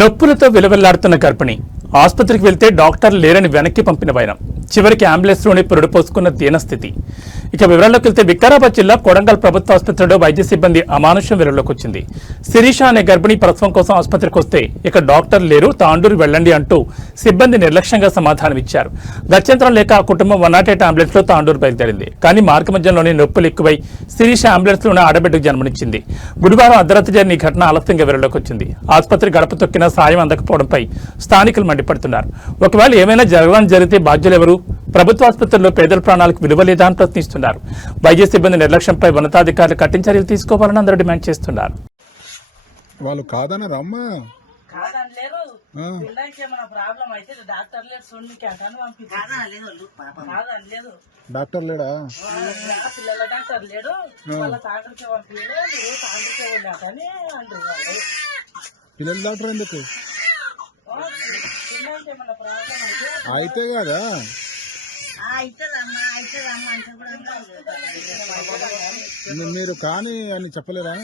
నొప్పులతో విలవిల్లాడుతున్న గర్భిణి ఆసుపత్రికి వెళ్తే డాక్టర్ లేరని వెనక్కి పంపిన వైనం చివరికి అంబులెన్స్లోనే పురుడు పోసుకున్న దీనస్థితి. ఇక వివరాల్లోకి వెళ్తే వికారాబాద్ జిల్లా కొడంగల్ ప్రభుత్వ ఆసుపత్రిలో వైద్య సిబ్బంది అమానుషం వెలుగులోకి వచ్చింది. శిరీష అనే గర్భిణి ప్రసవం కోసం ఆసుపత్రికి వస్తే ఇక డాక్టర్ లేరు, తాండూరు వెళ్ళండి అంటూ సిబ్బంది నిర్లక్ష్యంగా సమాధానం ఇచ్చారు. గత్యంతరం లేక ఆ కుటుంబం 108 అంబులెన్స్ లో తాండూరు బయలుదేరింది. కానీ మార్గ మధ్యంలోనే నొప్పులు ఎక్కువై శిరీష అంబులెన్స్ లోనే ఆడబిడ్డకు జన్మనిచ్చింది. గురువారం అర్ధరాత్రి జరిగిన ఈ ఘటన ఆలస్యంగా వెలుగులోకి వచ్చింది. ఆసుపత్రి గడప తొక్కిన సాయం అందకపోవడంపై స్థానికులు మండిపడుతున్నారు. ఒకవేళ ఏమైనా జరగడం జరిగితే బాధ్యులెవరు? ప్రభుత్వ ఆసుపత్రుల్లో పేదల ప్రాణాలకు విలువ లేదా అని ప్రశ్నిస్తున్నారు. వైద్య సిబ్బంది నిర్లక్ష్యంపై ఉన్నతాధికారులు కఠిన చర్యలు తీసుకోవాలని అందరూ డిమాండ్ చేస్తున్నారు. వాళ్ళు కాదనరమ్మా, డాక్టర్ లేడా? పిల్లల డాక్టర్ ఎందుకు అయితే కదా? మీరు కానీ అని చెప్పలేరా?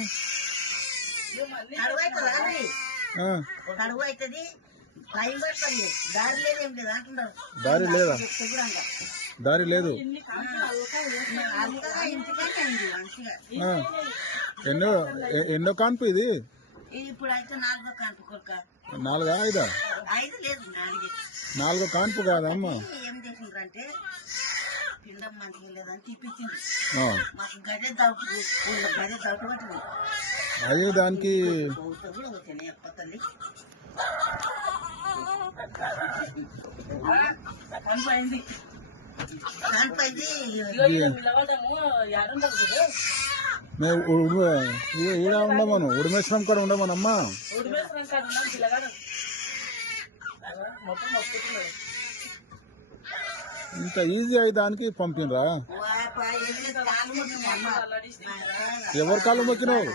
దారి లేదా? దారి లేదు. ఎన్నో కాన్పు ఇది? నాలుగా ఐదా? 4 కాన్పు కాదమ్మా. ఏం చేసిండ్రంటే పిండం మంచిగా లేదని తీపిచ్చింది. అదే దానికి ఈడ ఉండమను, ఉడిమేశ్వరం కూడా ఉండమనమ్మా. ఇంత ఈజీ అయ్యి దానికి పంపినరా? ఎవరు కాళ్ళు మొక్కినావు?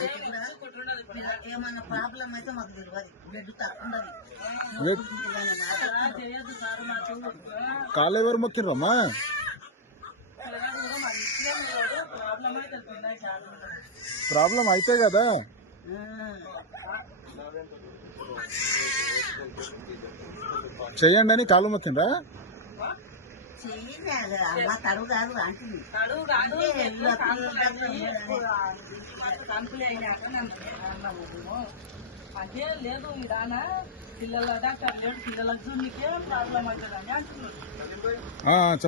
కాళ్ళు ఎవరు మొక్కినరమ్మా? ప్రాబ్లం అయితే కదా. చెయ్యండి అని కాళ్ళు మొక్కినరా? అదే లేదు మీదాన పిల్లల డాక్టర్ లేడు, పిల్లలకు ప్రాబ్లం అవుతుందని అంటున్నారు.